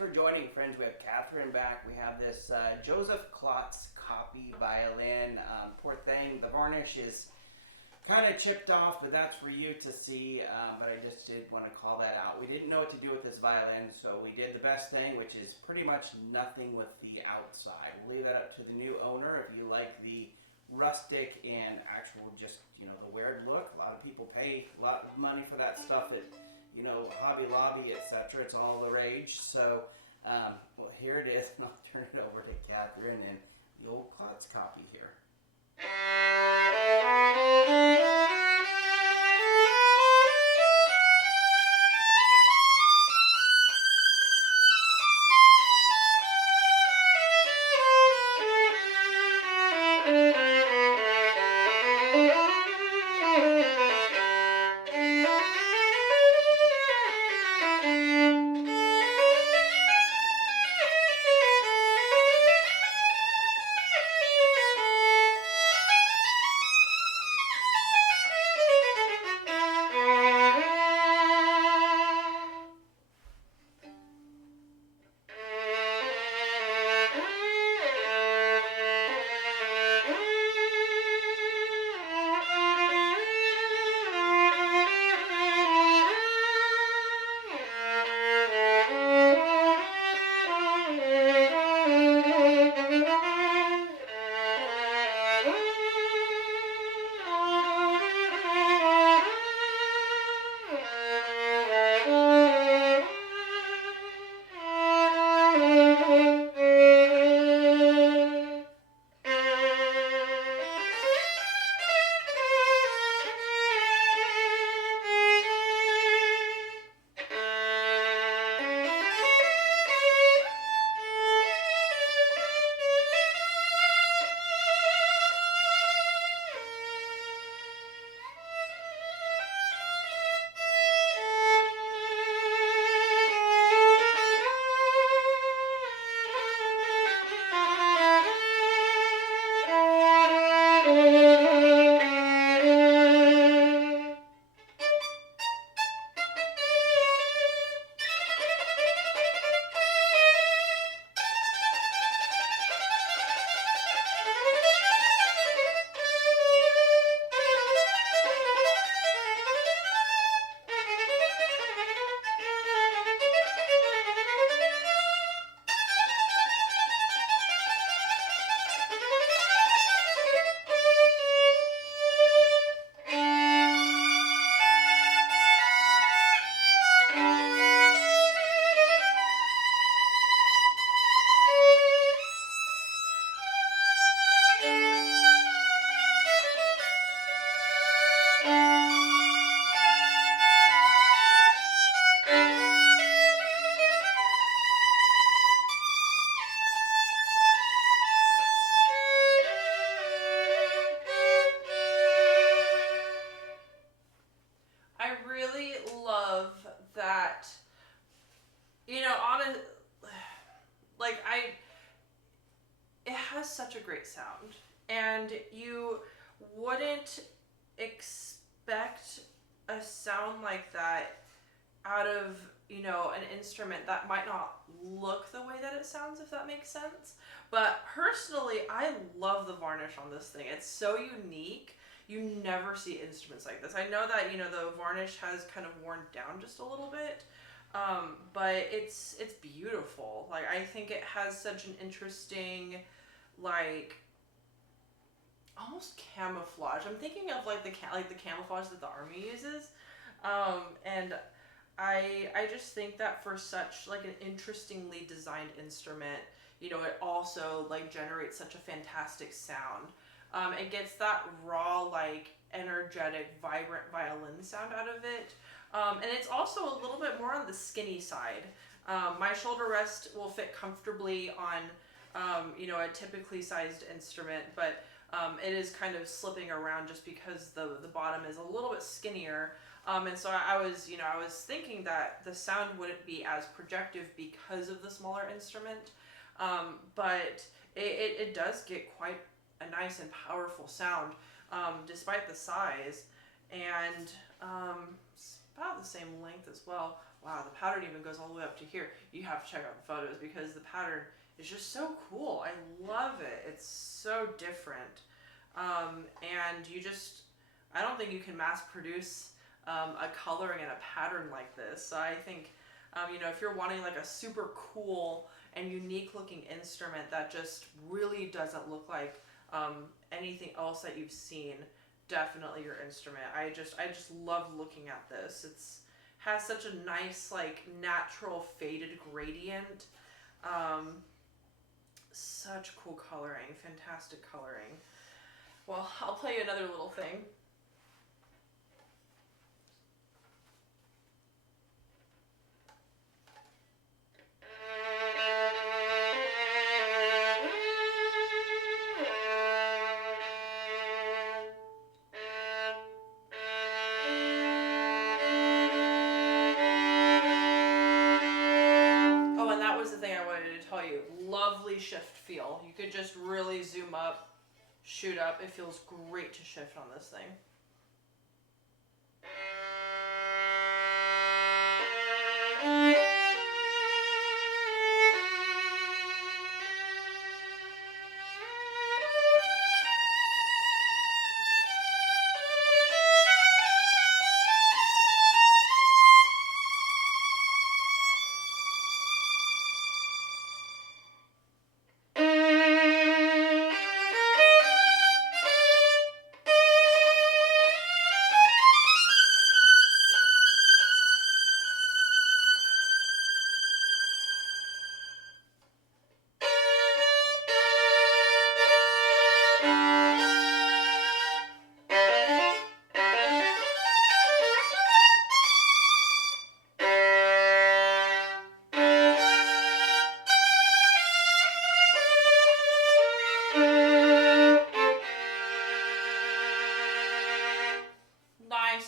for joining, friends. We have Catherine back. We have this Joseph Klotz copy violin. Poor thing, the varnish is kind of chipped off, but that's for you to see. But I just did want to call that out. We didn't know what to do with this violin, so we did the best thing, which is pretty much nothing with the outside. We'll leave that up to the new owner. If you like the rustic and actual, just, the weird look, a lot of people pay a lot of money for that stuff at, Hobby Lobby, etc. It's all the rage. So, well, here it is, and I'll turn it over to Catherine and the old Klotz copy here. It has such a great sound, and you wouldn't expect a sound like that out of, an instrument that might not look the way that it sounds, if that makes sense. But personally, I love the varnish on this thing. It's so unique. You never see instruments like this. I know that, the varnish has kind of worn down just a little bit, but it's beautiful. Like, I think it has such an interesting, almost camouflage. I'm thinking of the camouflage that the army uses, and I just think that for such an interestingly designed instrument, it also generates such a fantastic sound. It gets that raw, energetic, vibrant violin sound out of it. And it's also a little bit more on the skinny side. My shoulder rest will fit comfortably on, a typically sized instrument, but it is kind of slipping around just because the bottom is a little bit skinnier. And so I was thinking that the sound wouldn't be as projective because of the smaller instrument. But it does get quite a nice and powerful sound, despite the size, and it's about the same length as well. wow, the pattern even goes all the way up to here. You have to check out the photos because the pattern is just so cool. I love it. It's so different. And I don't think you can mass produce a coloring and a pattern like this. So I think, if you're wanting like a super cool and unique looking instrument that just really doesn't look like anything else that you've seen, definitely your instrument. I just love looking at this. Has such a nice like natural faded gradient. Such cool coloring, fantastic coloring. Well, I'll play you another little thing. Lovely shift feel. You could just really zoom up, shoot up. It feels great to shift on this thing.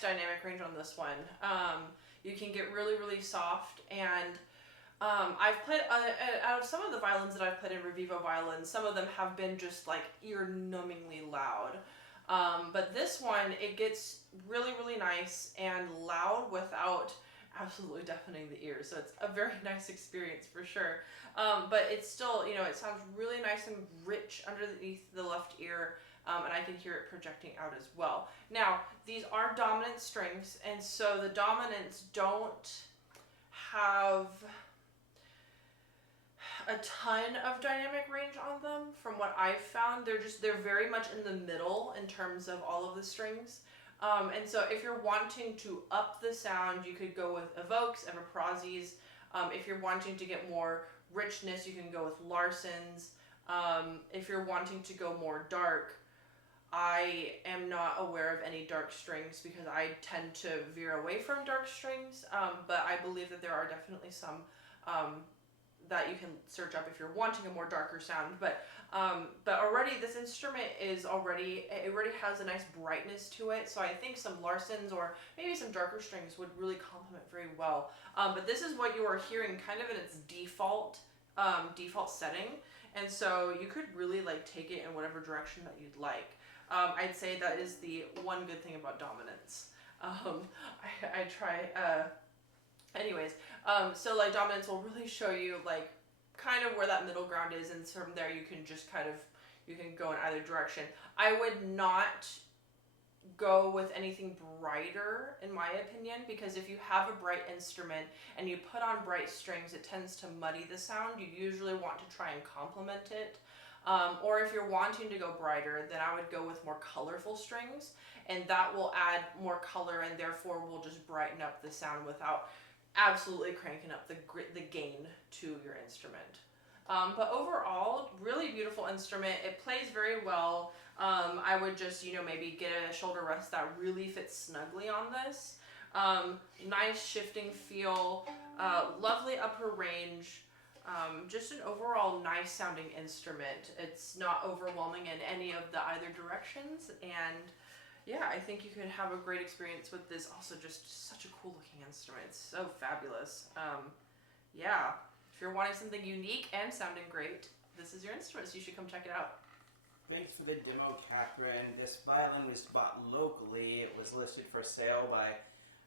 Dynamic range on this one. You can get really, really soft, and I've played out of some of the violins that I've played in Revivo violins, some of them have been just like ear-numbingly loud. But this one, it gets really, really nice and loud without absolutely deafening the ears. So it's a very nice experience for sure. But it's still, it sounds really nice and rich underneath the left ear. And I can hear it projecting out as well. Now, these are dominant strings, and so the dominants don't have a ton of dynamic range on them from what I've found. They're very much in the middle in terms of all of the strings. And so if you're wanting to up the sound, you could go with Evokes, Evaprazis. If you're wanting to get more richness, you can go with Larsons. If you're wanting to go more dark, I am not aware of any dark strings because I tend to veer away from dark strings, but I believe that there are definitely some that you can search up if you're wanting a more darker sound. But already this instrument already has a nice brightness to it, so I think some Larsons or maybe some darker strings would really complement very well. But this is what you are hearing kind of in its default setting, and so you could really like take it in whatever direction that you'd like. I'd say that is the one good thing about dominance. I try, anyways, so like dominance will really show you like kind of where that middle ground is, and from there you can just you can go in either direction. I would not go with anything brighter in my opinion, because if you have a bright instrument and you put on bright strings, it tends to muddy the sound. You usually want to try and complement it. Or if you're wanting to go brighter, then I would go with more colorful strings, and that will add more color and therefore will just brighten up the sound without absolutely cranking up the gain to your instrument. But overall, really beautiful instrument. It plays very well. I would just, maybe get a shoulder rest that really fits snugly on this. Nice shifting feel, lovely upper range. Just an overall nice sounding instrument. It's not overwhelming in any of the either directions, and yeah, I think you could have a great experience with this. Also just such a cool looking instrument. It's so fabulous. Yeah, if you're wanting something unique and sounding great, this is your instrument, so you should come check it out. Thanks for the demo, Catherine. This violin was bought locally. It was listed for sale by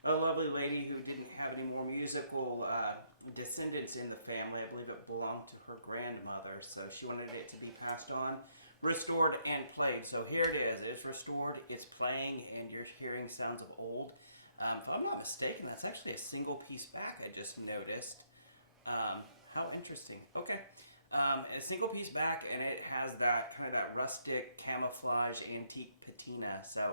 a lovely lady who didn't have any more musical descendants in the family. I believe it belonged to her grandmother, so she wanted it to be passed on, restored, and played. So here it is. It's restored, it's playing, and you're hearing sounds of old. If I'm not mistaken, that's actually a single piece back I just noticed. How interesting. Okay. A single piece back, and it has that kind of that rustic camouflage antique patina. So,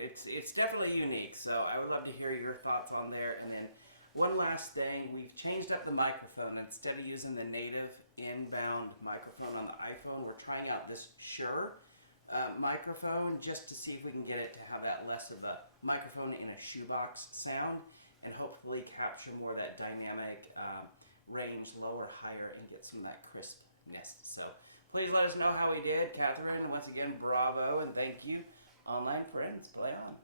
it's definitely unique. So I would love to hear your thoughts on there. And then one last thing, we've changed up the microphone. Instead of using the native inbound microphone on the iPhone, we're trying out this Shure microphone just to see if we can get it to have that less of a microphone in a shoebox sound, and hopefully capture more of that dynamic range, lower, higher, and get some of that crispness. So please let us know how we did. Catherine, once again, bravo and thank you. Online friends, play on.